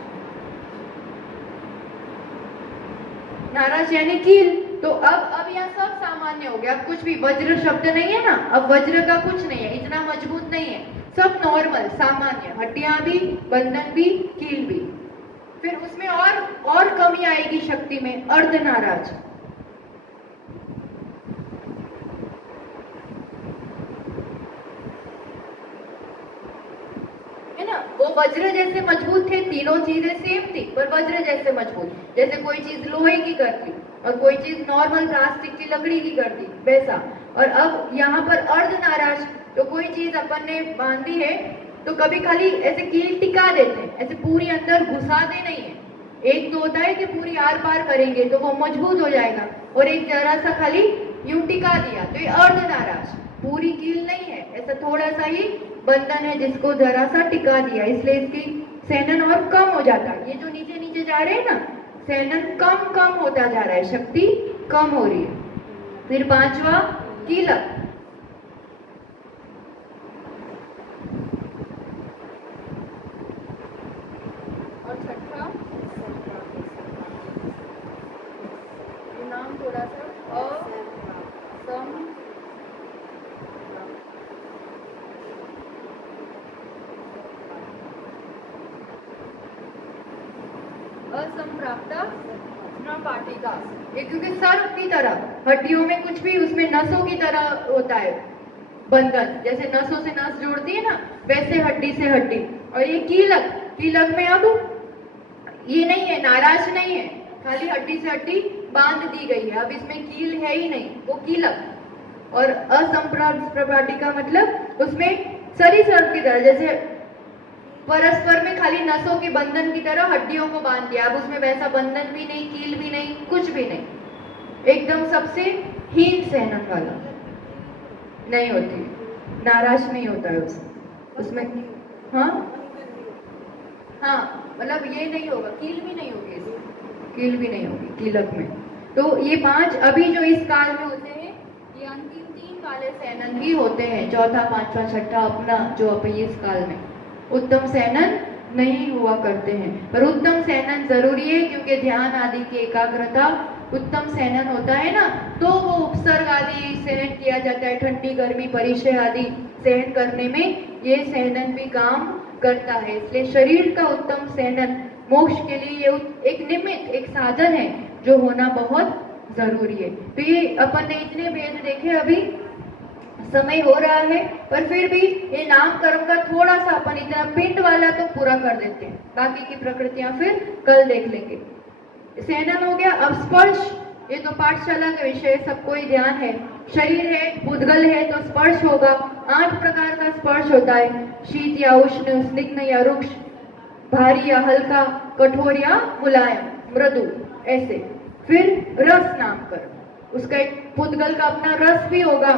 नाराज यानी कील। तो अब यहाँ सब सामान्य हो गया, अब कुछ भी वज्र शब्द नहीं है ना, अब वज्र का कुछ नहीं है, इतना मजबूत नहीं है, सब नॉर्मल सामान्य, हड्डियां भी, बंधन भी, कील भी। फिर उसमें और कमी आएगी शक्ति में, अर्ध नाराज। है ना, वो वज्र जैसे मजबूत थे, तीनों चीजें सेम थी, पर वज्र जैसे मजबूत, जैसे कोई चीज लोहे की कर दी और कोई चीज नॉर्मल प्लास्टिक की लकड़ी की कर दी, वैसा। और अब यहाँ पर अर्ध नाराज, तो कोई चीज अपन ने बांधी है तो कभी खाली ऐसे कील टिका देते हैं, ऐसे पूरी अंदर घुसाते नहीं है। एक तो होता है कि पूरी आर पार करेंगे तो वो मजबूत हो जाएगा, और एक जरा सा खाली यूं टिका दिया, तो ये अर्ध नाराज, पूरी कील नहीं है, ऐसा थोड़ा सा ही बंधन है जिसको जरा सा टिका दिया, इसलिए इसकी सैनन और कम हो जाता है। ये जो नीचे नीचे जा रहे हैं ना, सैनन कम कम होता जा रहा है, शक्ति कम हो रही है। फिर पांचवा कीलक, और छठा नाम थोड़ा सा असम, असंप्राप्ता पाटिका। ये क्योंकि सर्प की तरह, हड्डियों में कुछ भी उसमें नसों की तरह होता है बंधन, जैसे नसों से नस जोड़ती है ना, वैसे हड्डी से हड्डी। और ये कीलक, कीलक में अब ये नहीं है, नाराज नहीं है, खाली हड्डी से हड्डी बांध दी गई है, अब इसमें कील है ही नहीं, वो कीलक। और असंप्राप्ता का मतलब उसमें सरीसृप की तरह, जैसे परस्पर में खाली नसों के बंधन की तरह हड्डियों को बांध दिया, अब उसमें वैसा बंधन भी नहीं, कील भी नहीं, कुछ भी नहीं, एकदम सबसे हीन सैनन वाला नहीं होती, नाराज नहीं होता है उसमें। हाँ हाँ, मतलब ये नहीं होगा, कील भी नहीं होगी, कील भी नहीं होगी कीलक में। तो ये 5 अभी जो इस काल में होते हैं, ये अंतिम 3 काले सैनन ही होते हैं, चौथा, पांचवा, छठा अपना जो अभी इस काल में उत्तम सैनन नहीं हुआ करते हैं। पर उत्तम सैनन जरूरी है, क्योंकि ध्यान आदि की एकाग्रता उत्तम सैनन होता है ना, तो वो उपसर्ग आदि सहन किया जाता है, ठंडी गर्मी परिचय आदि सहन करने में ये सैनन भी काम करता है। इसलिए शरीर का उत्तम सैनन मोक्ष के लिए ये एक निमित्त, एक साधन है जो होना बहुत जरूरी है। तो ये अपन ने इतने भेद देखे, अभी समय हो रहा है, पर फिर भी ये नाम कर्म का थोड़ा सा अपन इतना पिंड वाला तो पूरा कर देते हैं, बाकी की प्रकृतियां फिर कल देख लेंगे। सैनन हो गया। अब स्पर्श, ये तो पाठशाला का विषय, सबको ही ध्यान है। शरीर है, पुद्गल है, तो स्पर्श होगा। 8 प्रकार का स्पर्श होता है, शीत या उष्ण, स्निग्ध या रुक्ष, भारी या हल्का, कठोर या मुलायम, मृदु, ऐसे। फिर रस नाम कर, उसका एक पुद्गल का अपना रस भी होगा,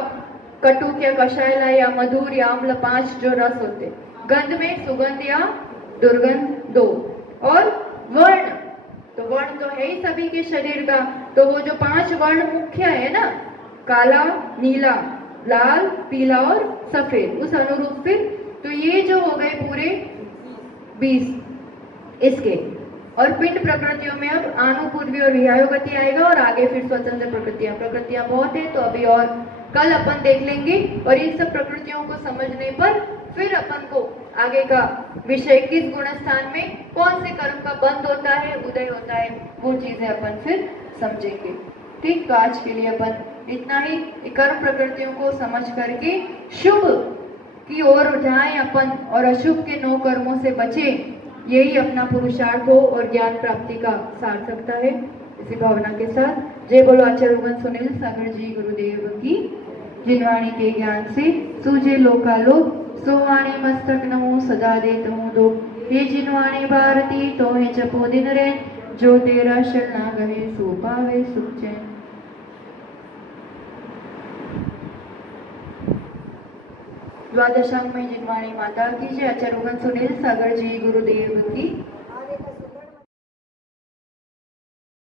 कटुक या कषायला या मधुर या अम्ल, 5 जो रस होते। गंध में सुगंध या दुर्गंध 2। और वर्ण, तो वर्ण तो है ही सभी के शरीर का, तो वो जो 5 वर्ण मुख्य है ना, काला, नीला, लाल, पीला और सफेद, उस अनुरूप फिर तो ये जो हो गए पूरे 20 इसके। और पिंड प्रकृतियों में अब आनुपूर्वी और विहायो गति आएगा, और आगे फिर स्वतंत्र प्रकृतियां बहुत है, तो अभी और कल अपन देख लेंगे। और इन सब प्रकृतियों को समझने पर फिर अपन को आगे का विषय किस गुण स्थान में कौन से कर्म का बंद होता है, उदय होता है, वो चीजें अपन फिर समझेंगे। ठीक, तो आज के लिए अपन इतना ही। कर्म प्रकृतियों को समझ करके शुभ की ओर जाएं अपन, और अशुभ के 9 कर्मों से बचे, यही अपना पुरुषार्थ हो और ज्ञान प्राप्ति का सार्थकता है। इसी भावना के साथ जय बोलो आचार्य भगवान सुनील सागर जी गुरुदेव की। जिनवाणी के ज्ञान से सूझे लोकालोक, सोवाणी मस्तक नमो सदा देत हूँ दो। हे जिनवाणी भारती तो है जपो दिन रे, जो तेरा शरणा गहे सो पावे सुख चैन। द्वादशांग में जिनवाणी माता की जय। आचार्य भगवान सुनील सागर जी गुरुदेव की।